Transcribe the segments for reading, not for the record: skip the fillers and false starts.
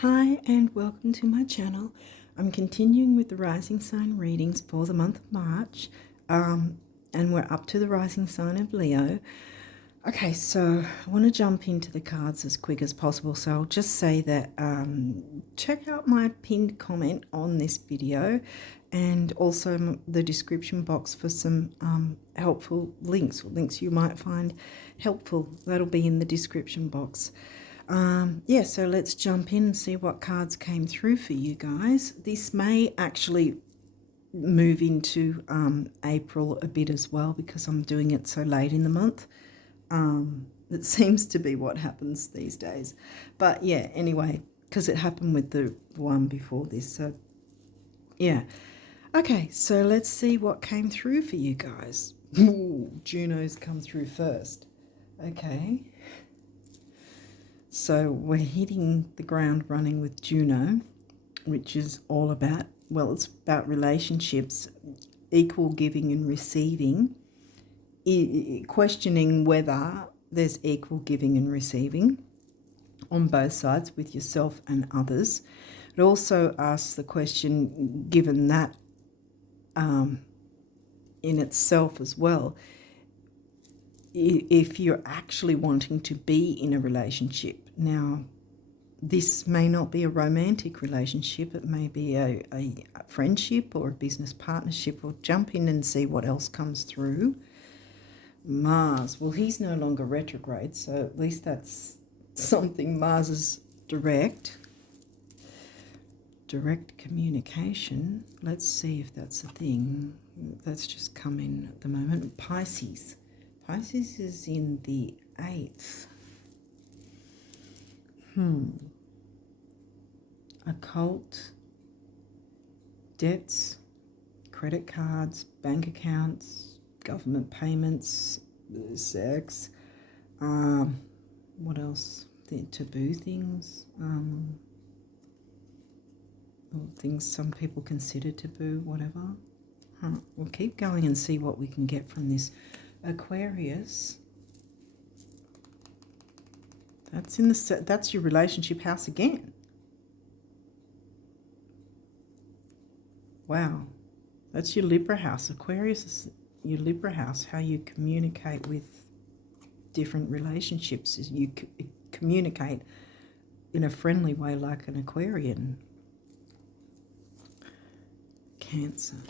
Hi and welcome to my channel. I'm continuing with the rising sign readings for the month of March, and we're up to the rising sign of Leo. Okay, so I want to jump into the cards as quick as possible, so I'll just say that check out my pinned comment on this video and also the description box for some helpful links you might find helpful. That'll be in the description box. Yeah, so let's jump in and see what cards came through for you guys. This may actually move into April a bit as well because I'm doing it so late in the month. It seems to be what happens these days. But yeah, anyway, because it happened with the one before this. So yeah. Okay, so let's see what came through for you guys. Ooh, Juno's come through first. Okay. So we're hitting the ground running with Juno, which is all about, well, it's about relationships, equal giving and receiving, questioning whether there's equal giving and receiving on both sides with yourself and others. It also asks the question, given that in itself as well, if you're actually wanting to be in a relationship. Now, this may not be a romantic relationship. It may be a friendship or a business partnership. Or jump in and see what else comes through. Mars. Well, he's no longer retrograde, so at least that's something. Mars is direct communication. Let's see if that's a thing. That's just come in at the moment. Pisces. Pisces is in the 8th. Occult, debts, credit cards, bank accounts, government payments, sex, what else? The taboo things, things some people consider taboo, whatever. We'll keep going and see what we can get from this. Aquarius. That's your relationship house again. Wow, that's your Libra house. Aquarius is your Libra house. How you communicate with different relationships is you communicate in a friendly way, like an Aquarian. Cancer.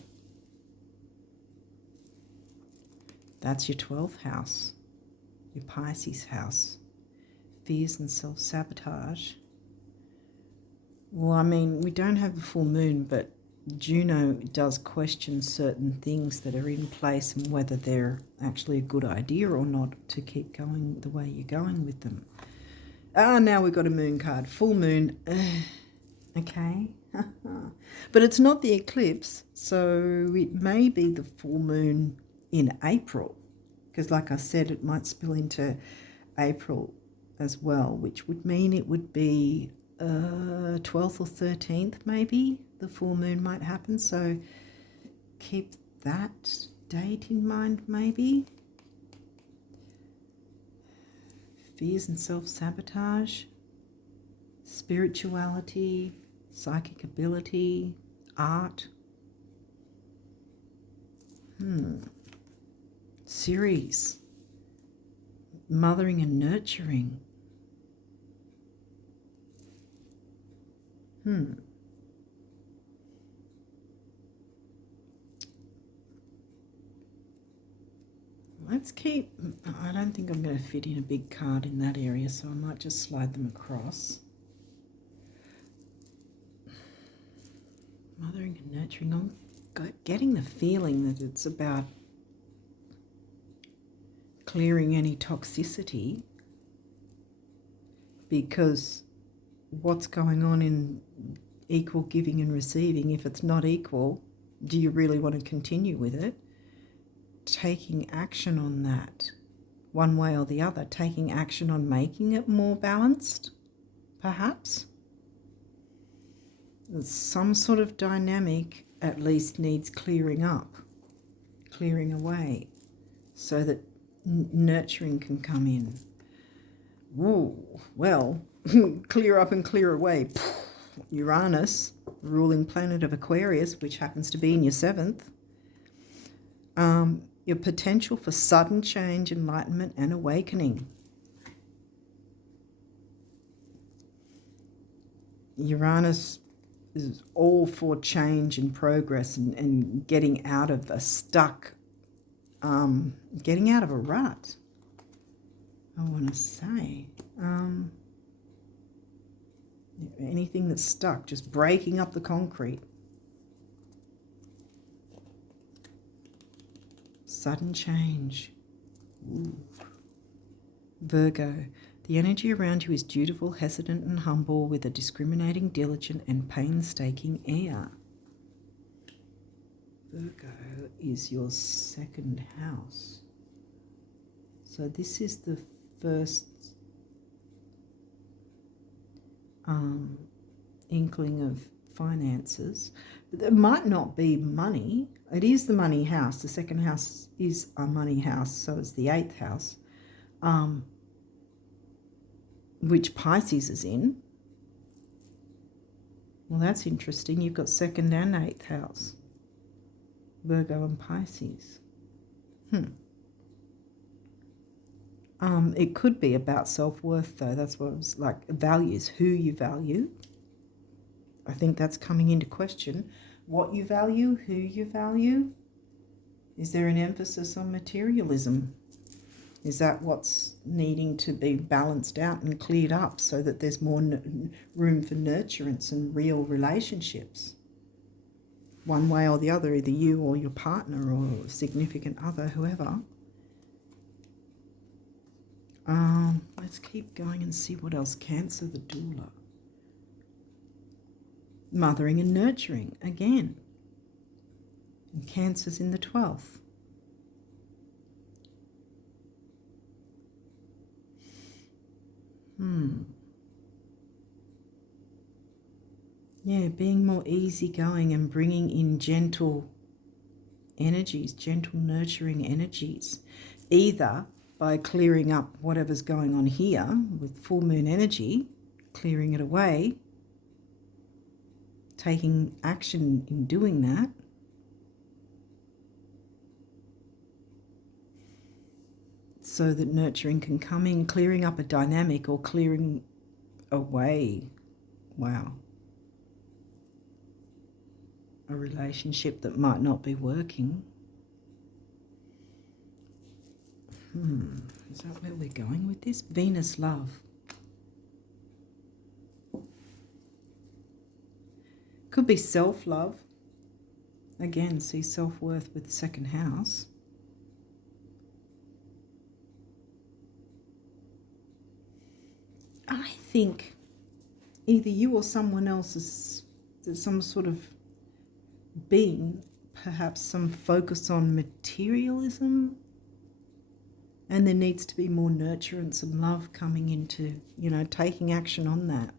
That's your 12th house, your Pisces house. Fears and self-sabotage. Well, I mean, we don't have the full moon, but Juno does question certain things that are in place and whether they're actually a good idea or not to keep going the way you're going with them. Now we've got a moon card. Full moon. Okay. But it's not the eclipse, so it may be the full moon in April, because like I said, it might spill into April as well, which would mean it would be 12th or 13th maybe the full moon might happen, so keep that date in mind maybe. Fears and self-sabotage, spirituality, psychic ability, art. Series, mothering and nurturing. Let's keep, I don't think I'm going to fit in a big card in that area, so I might just slide them across. Mothering and nurturing. I'm getting the feeling that it's about clearing any toxicity, because what's going on in equal giving and receiving, if it's not equal, do you really want to continue with it? Taking action on that one way or the other, taking action on making it more balanced, perhaps. Some sort of dynamic at least needs clearing up, clearing away, so that nurturing can come in. Ooh, well, clear up and clear away. Uranus, ruling planet of Aquarius, which happens to be in your 7th. Your potential for sudden change, enlightenment, and awakening. Uranus is all for change and progress and getting out of a stuck, getting out of a rut, I want to say. Anything that's stuck, just breaking up the concrete. Sudden change. Ooh. Virgo. The energy around you is dutiful, hesitant, and humble, with a discriminating, diligent, and painstaking air. Virgo is your 2nd house. So this is the first inkling of finances. It might not be money. It is the money house. The 2nd house is a money house, so it's the 8th house, which Pisces is in. Well, that's interesting. You've got 2nd and 8th house, Virgo and Pisces. It could be about self-worth, though. That's what it was like. Values, who you value. I think that's coming into question. What you value, who you value. Is there an emphasis on materialism? Is that what's needing to be balanced out and cleared up so that there's more room for nurturance and real relationships? One way or the other, either you or your partner or significant other, whoever. Let's keep going and see what else. Cancer, the doula. Mothering and nurturing, again. And Cancer's in the 12th. Yeah, being more easygoing and bringing in gentle energies, gentle nurturing energies, either by clearing up whatever's going on here with full moon energy, clearing it away, taking action in doing that, so that nurturing can come in, clearing up a dynamic or clearing away, wow, a relationship that might not be working. Is that where we're going with this? Venus love. Could be self-love. Again, see self-worth with the 2nd house. I think either you or someone else is some sort of being, perhaps some focus on materialism, and there needs to be more nurture and some love coming into, taking action on that.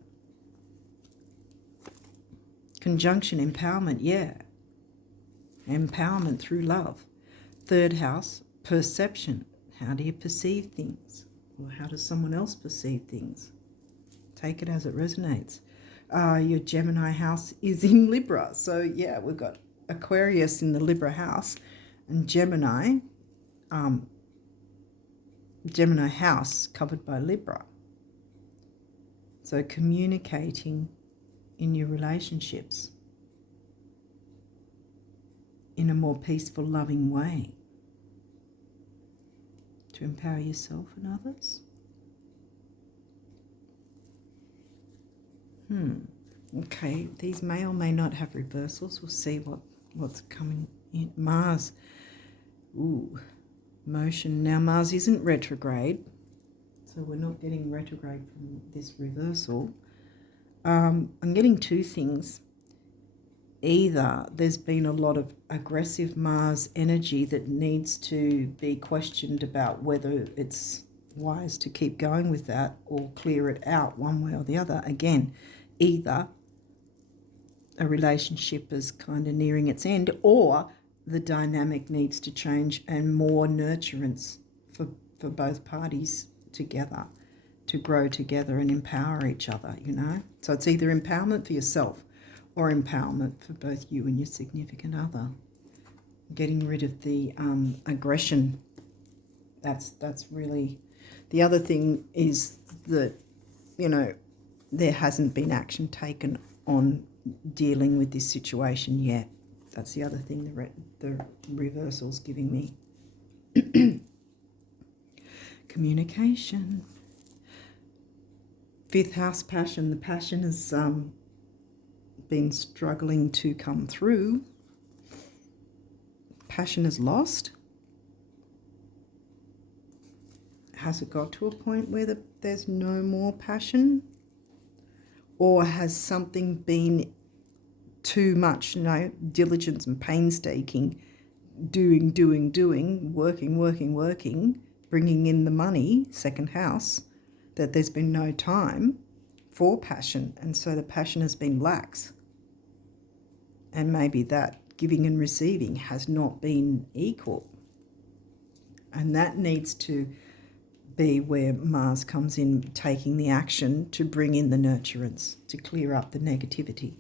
Conjunction, empowerment, yeah. Empowerment through love. 3rd house, perception. How do you perceive things? Or how does someone else perceive things? Take it as it resonates. Your Gemini house is in Libra. So, yeah, we've got Aquarius in the Libra house and Gemini house covered by Libra. So communicating in your relationships in a more peaceful, loving way to empower yourself and others. Okay, these may or may not have reversals. We'll see what's coming in. Mars. Ooh, motion. Now, Mars isn't retrograde, so we're not getting retrograde from this reversal. I'm getting 2 things. Either there's been a lot of aggressive Mars energy that needs to be questioned about whether it's wise to keep going with that or clear it out one way or the other. Again, either a relationship is kind of nearing its end or the dynamic needs to change and more nurturance for both parties together. to grow together and empower each other, you know. So it's either empowerment for yourself or empowerment for both you and your significant other. Getting rid of the aggression. That's really... The other thing is that, you know, there hasn't been action taken on dealing with this situation yet. That's the other thing the reversal's giving me. Communication. 5th house passion. The passion has been struggling to come through. Passion is lost. Has it got to a point where there's no more passion? Or has something been too much, you know, diligence and painstaking, doing, working, bringing in the money, 2nd house, that there's been no time for passion, and so the passion has been lax. And maybe that giving and receiving has not been equal. And that needs to be where Mars comes in, taking the action to bring in the nurturance, to clear up the negativity.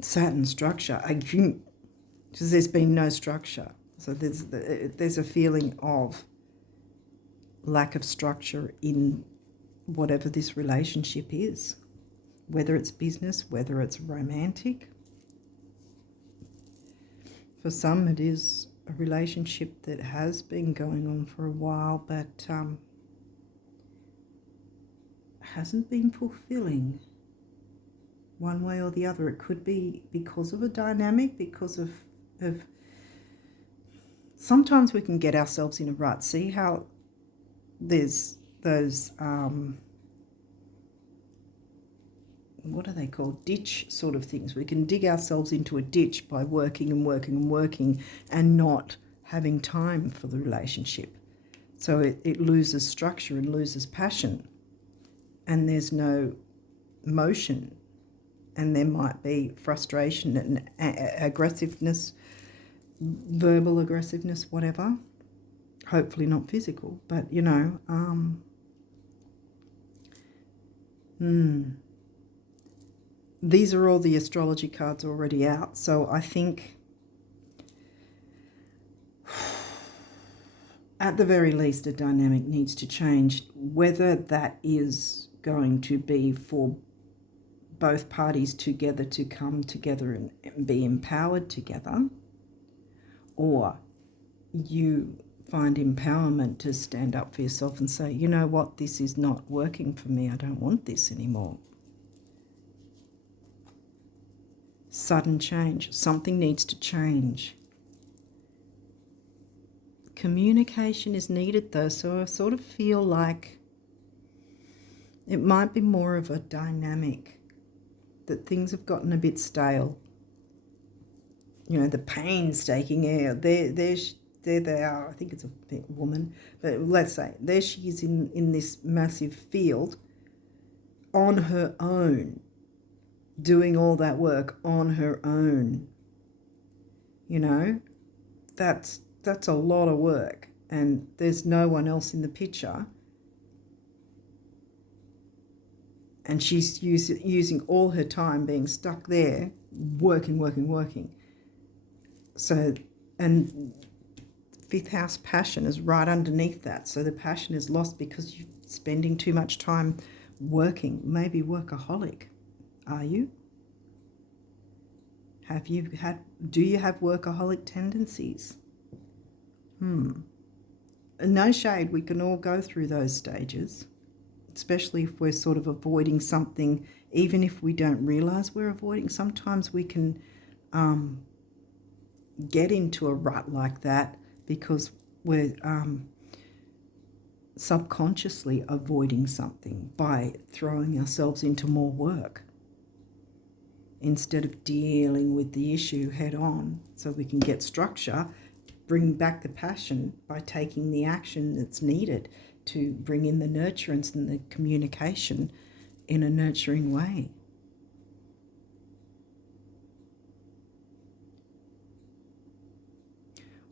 Saturn structure, because there's been no structure. So there's a feeling of lack of structure in whatever this relationship is, whether it's business, whether it's romantic. For some, it is a relationship that has been going on for a while, but hasn't been fulfilling one way or the other. It could be because of a dynamic, because of sometimes we can get ourselves in a rut. See how there's those what are they called, ditch sort of things. We can dig ourselves into a ditch by working and not having time for the relationship. So it loses structure and loses passion, and there's no motion, and there might be frustration and aggressiveness, verbal aggressiveness, whatever. Hopefully not physical, but you know, these are all the astrology cards already out. So I think at the very least a dynamic needs to change. Whether that is going to be for both parties together to come together and be empowered together, or you find empowerment to stand up for yourself and say, you know what, this is not working for me. I don't want this anymore. Sudden change. Something needs to change. Communication is needed though, so I sort of feel like it might be more of a dynamic, that things have gotten a bit stale. You know, the painstaking air, there they are. I think it's a woman, but let's say there she is in this massive field on her own, doing all that work on her own. You know, that's a lot of work, and there's no one else in the picture, and she's using all her time being stuck there working. So, and 5th house passion is right underneath that. So the passion is lost because you're spending too much time working. Maybe workaholic. Are you? Do you have workaholic tendencies? No shade, we can all go through those stages, especially if we're sort of avoiding something, even if we don't realize we're avoiding. Sometimes we can get into a rut like that because we're subconsciously avoiding something by throwing ourselves into more work instead of dealing with the issue head on, so we can get structure, bring back the passion by taking the action that's needed to bring in the nurturance and the communication in a nurturing way.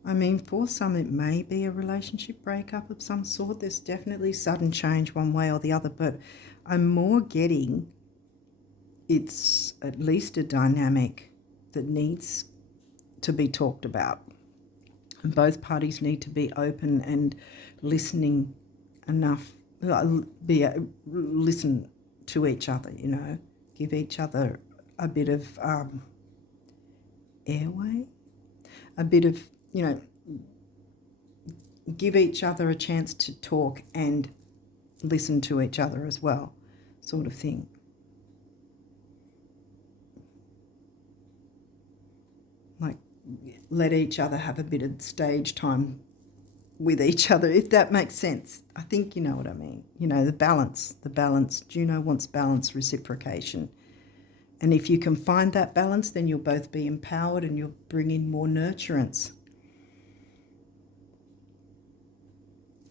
I mean, for some it may be a relationship breakup of some sort. There's definitely sudden change one way or the other, but I'm more getting it's at least a dynamic that needs to be talked about. And both parties need to be open and listening enough, listen to each other, you know, give each other a bit of airway, a bit of, you know, give each other a chance to talk and listen to each other as well, sort of thing. Like, let each other have a bit of stage time with each other, if that makes sense. I think you know what I mean. You know, the balance. Juno wants balance, reciprocation. And if you can find that balance, then you'll both be empowered and you'll bring in more nurturance,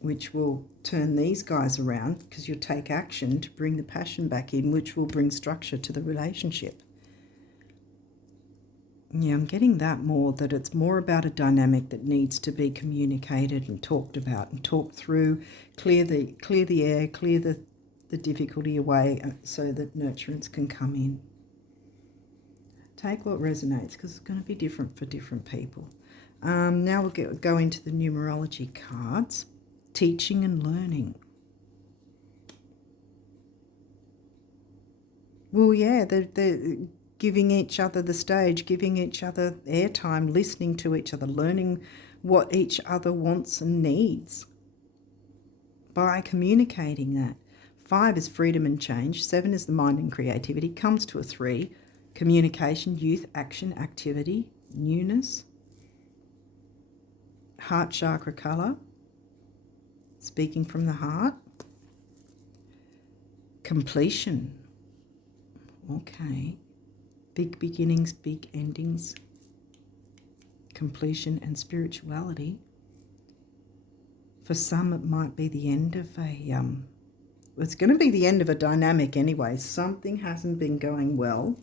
which will turn these guys around because you'll take action to bring the passion back in, which will bring structure to the relationship. Yeah, I'm getting that more, that it's more about a dynamic that needs to be communicated and talked about and talked through, clear the air, clear the difficulty away so that nurturance can come in. Take what resonates because it's going to be different for different people. Now we'll go into the numerology cards. Teaching and learning. Well, yeah, they're giving each other the stage, giving each other airtime, listening to each other, learning what each other wants and needs by communicating that. 5 is freedom and change. 7 is the mind and creativity. Comes to a 3, communication, youth, action, activity, newness. Heart chakra color. Speaking from the heart. Completion. Okay. Big beginnings, big endings. Completion and spirituality. For some, it might be the end of it's going to be the end of a dynamic anyway. Something hasn't been going well,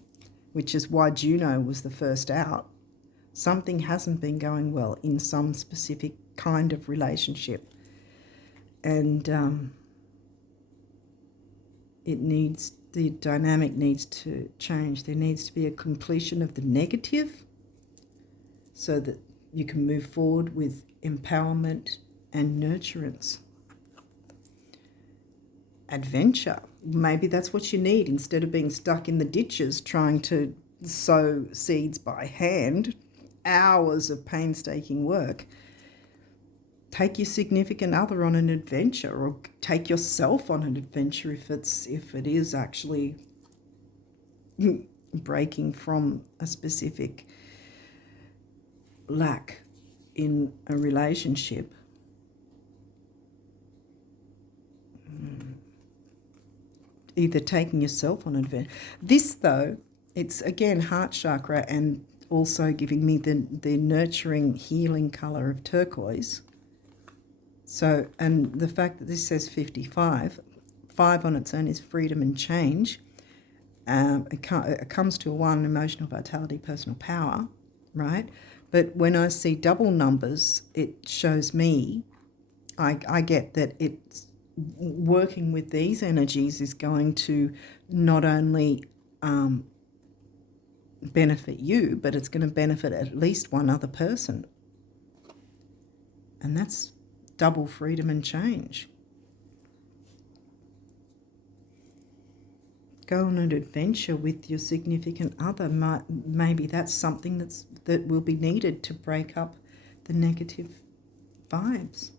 which is why Juno was the first out. Something hasn't been going well in some specific kind of relationship. And the dynamic needs to change. There needs to be a completion of the negative so that you can move forward with empowerment and nurturance. Adventure. Maybe that's what you need instead of being stuck in the ditches trying to sow seeds by hand. Hours of painstaking work. Take your significant other on an adventure, or take yourself on an adventure if it is actually breaking from a specific lack in a relationship. Either taking yourself on an adventure. This, though, it's again heart chakra and also giving me the nurturing, healing color of turquoise. So, and the fact that this says 55, 5 on its own is freedom and change. It comes to a 1, emotional vitality, personal power, right? But when I see double numbers, it shows me, I get that it's working with these energies is going to not only benefit you, but it's going to benefit at least one other person. And that's double freedom and change. Go on an adventure with your significant other. Maybe that's something that will be needed to break up the negative vibes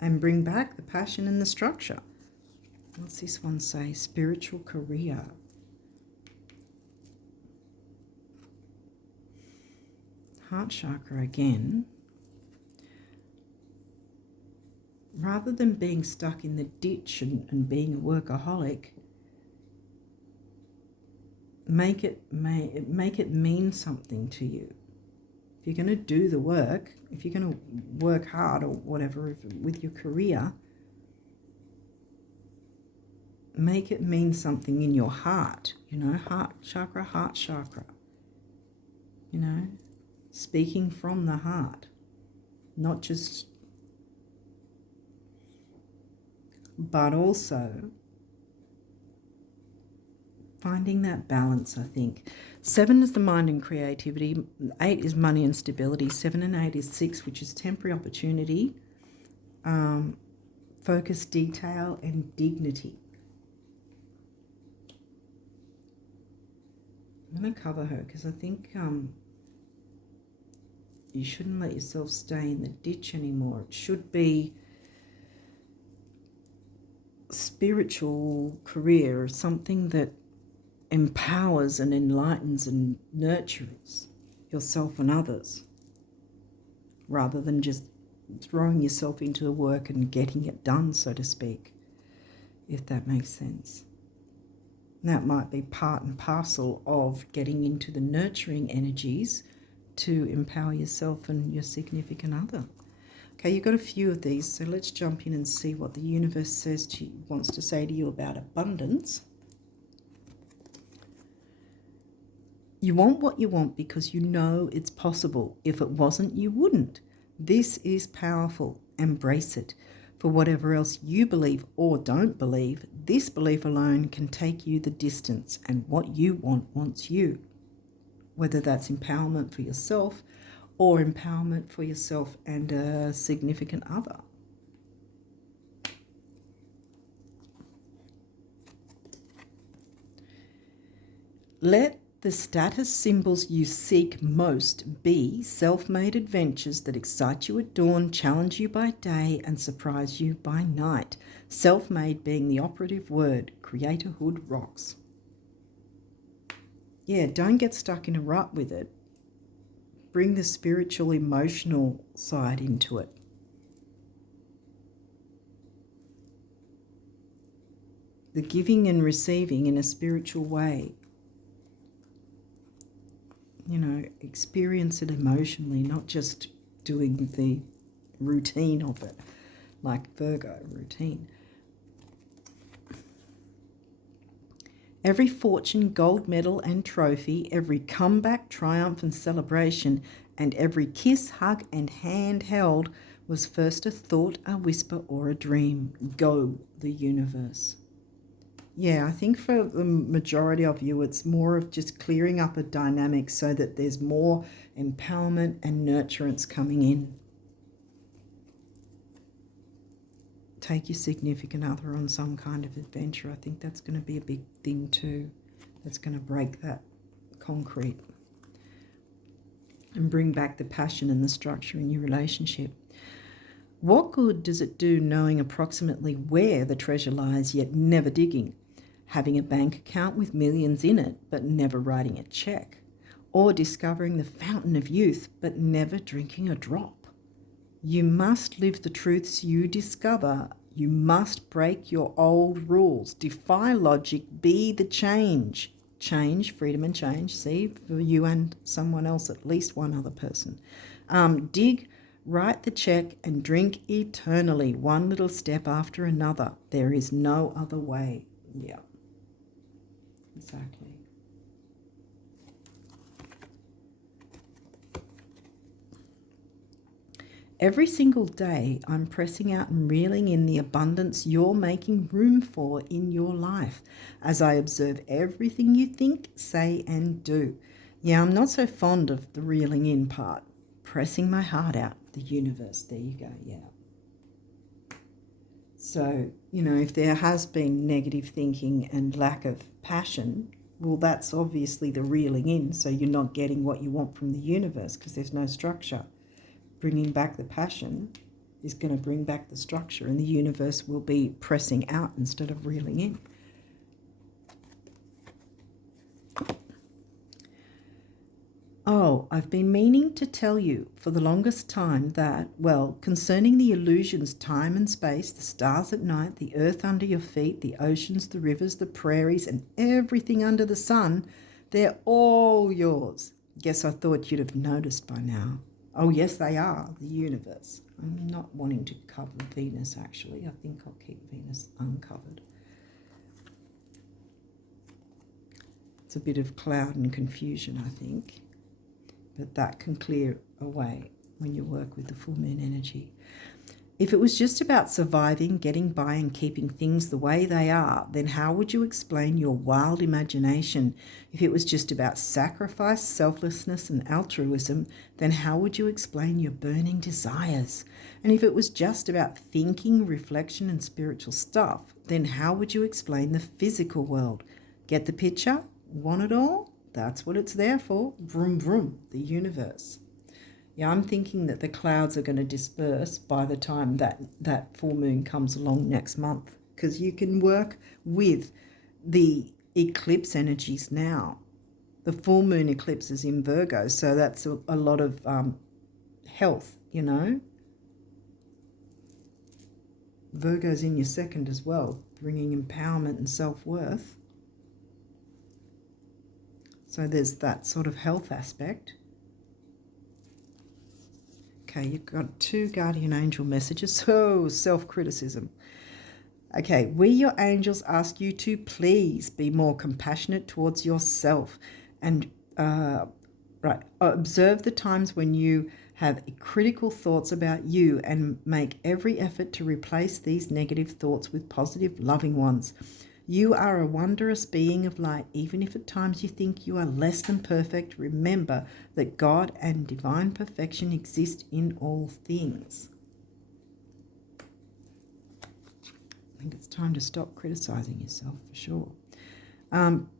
and bring back the passion and the structure. What's this one say? Spiritual career. Heart chakra again. Rather than being stuck in the ditch and being a workaholic, make it mean something to you. If you're going to do the work, if you're going to work hard or whatever with your career, make it mean something in your heart, you know, heart chakra, you know, speaking from the heart. not just, but also finding that balance, I think. 7 is the mind and creativity. 8 is money and stability. 7 and 8 is 6, which is temporary opportunity, focus, detail, and dignity. I'm going to cover her because I think you shouldn't let yourself stay in the ditch anymore. It should be spiritual career or something that empowers and enlightens and nurtures yourself and others, rather than just throwing yourself into the work and getting it done, so to speak, if that makes sense. That might be part and parcel of getting into the nurturing energies to empower yourself and your significant other. Okay, you've got a few of these, so let's jump in and see what the universe says to you, wants to say to you about abundance. You want what you want because you know it's possible. If it wasn't, you wouldn't. This is powerful. Embrace it. For whatever else you believe or don't believe, this belief alone can take you the distance, and what you want wants you. Whether that's empowerment for yourself or empowerment for yourself and a significant other. Let the status symbols you seek most be self-made adventures that excite you at dawn, challenge you by day, and surprise you by night. Self-made being the operative word. Creatorhood rocks. Yeah, don't get stuck in a rut with it. Bring the spiritual, emotional side into it. The giving and receiving in a spiritual way. You know, experience it emotionally, not just doing the routine of it, like Virgo routine. Every fortune, gold medal and trophy, every comeback, triumph and celebration, and every kiss, hug and hand held was first a thought, a whisper or a dream. Go, the universe. Yeah, I think for the majority of you, it's more of just clearing up a dynamic so that there's more empowerment and nurturance coming in. Take your significant other on some kind of adventure. I think that's going to be a big thing too. That's going to break that concrete and bring back the passion and the structure in your relationship. What good does it do knowing approximately where the treasure lies, yet never digging? Having a bank account with millions in it, but never writing a check? Or discovering the fountain of youth, but never drinking a drop? You must live the truths you discover. You must break your old rules. Defy logic. Be the change. Change, freedom and change. See, for you and someone else, at least one other person. Dig, write the check, and drink eternally, one little step after another. There is no other way. Yeah. Exactly. Every single day, I'm pressing out and reeling in the abundance you're making room for in your life as I observe everything you think, say, and do. Yeah, I'm not so fond of the reeling in part. Pressing my heart out, the universe. There you go, yeah. So, you know, if there has been negative thinking and lack of passion, well, that's obviously the reeling in. So you're not getting what you want from the universe because there's no structure. Bringing back the passion is going to bring back the structure, and the universe will be pressing out instead of reeling in. Oh, I've been meaning to tell you for the longest time that, well, concerning the illusions, time and space, the stars at night, the earth under your feet, the oceans, the rivers, the prairies, and everything under the sun, they're all yours. Guess I thought you'd have noticed by now. Oh, yes, they are, the universe. I'm not wanting to cover Venus, actually. I think I'll keep Venus uncovered. It's a bit of cloud and confusion, I think. But that can clear away when you work with the full moon energy. If it was just about surviving, getting by, and keeping things the way they are, then how would you explain your wild imagination? If it was just about sacrifice, selflessness, and altruism, then how would you explain your burning desires? And if it was just about thinking, reflection, and spiritual stuff, then how would you explain the physical world? Get the picture? Want it all? That's what it's there for. Vroom, vroom, the universe. Yeah, I'm thinking that the clouds are going to disperse by the time that full moon comes along next month, because you can work with the eclipse energies now. The full moon eclipse is in Virgo, so that's a lot of health, you know. Virgo's in your second as well, bringing empowerment and self-worth. So there's that sort of health aspect. Okay, you've got 2 guardian angel messages. So, self-criticism. Okay, we, your angels, ask you to please be more compassionate towards yourself and observe the times when you have critical thoughts about you and make every effort to replace these negative thoughts with positive, loving ones. You are a wondrous being of light. Even if at times you think you are less than perfect, remember that God and divine perfection exist in all things. I think it's time to stop criticizing yourself, for sure.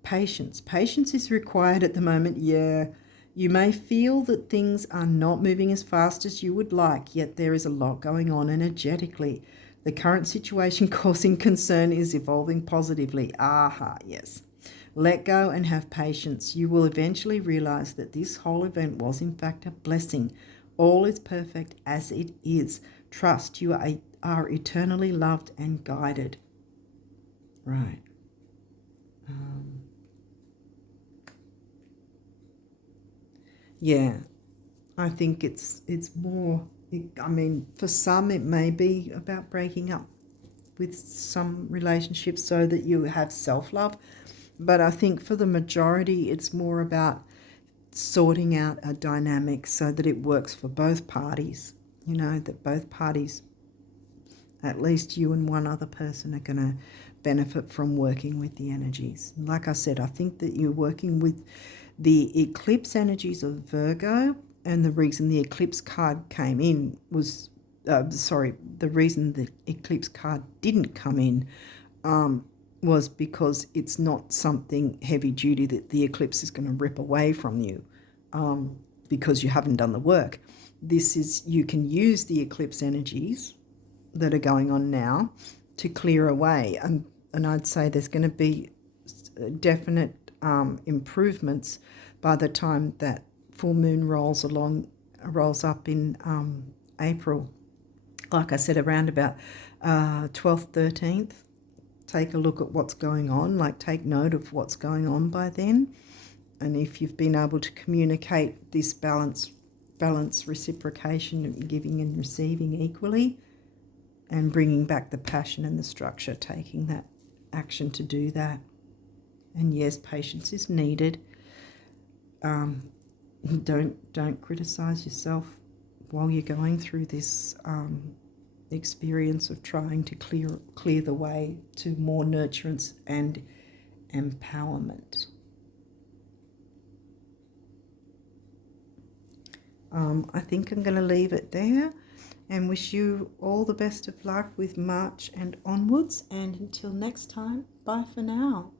Patience. Patience is required at the moment. Yeah, you may feel that things are not moving as fast as you would like, yet there is a lot going on energetically. The current situation causing concern is evolving positively. Aha, yes. Let go and have patience. You will eventually realize that this whole event was in fact a blessing. All is perfect as it is. Trust you are eternally loved and guided. Right. Yeah, I think it's more, I mean, for some it may be about breaking up with some relationships so that you have self-love, but I think for the majority it's more about sorting out a dynamic so that it works for both parties, you know, that both parties, at least you and one other person, are going to benefit from working with the energies. Like I said, I think that you're working with the eclipse energies of Virgo, and the reason the eclipse card came in was, the reason the eclipse card didn't come in was because it's not something heavy duty that the eclipse is going to rip away from you because you haven't done the work. This is, you can use the eclipse energies that are going on now to clear away, and I'd say there's going to be definite improvements by the time that full moon rolls up in April. Like I said, around about 12th, 13th, take a look at what's going on, like take note of what's going on by then. And if you've been able to communicate this balance, reciprocation, giving and receiving equally, and bringing back the passion and the structure, taking that action to do that. And yes, patience is needed. Don't criticize yourself while you're going through this experience of trying to clear the way to more nurturance and empowerment. I think I'm going to leave it there and wish you all the best of luck with March and onwards. And until next time, bye for now.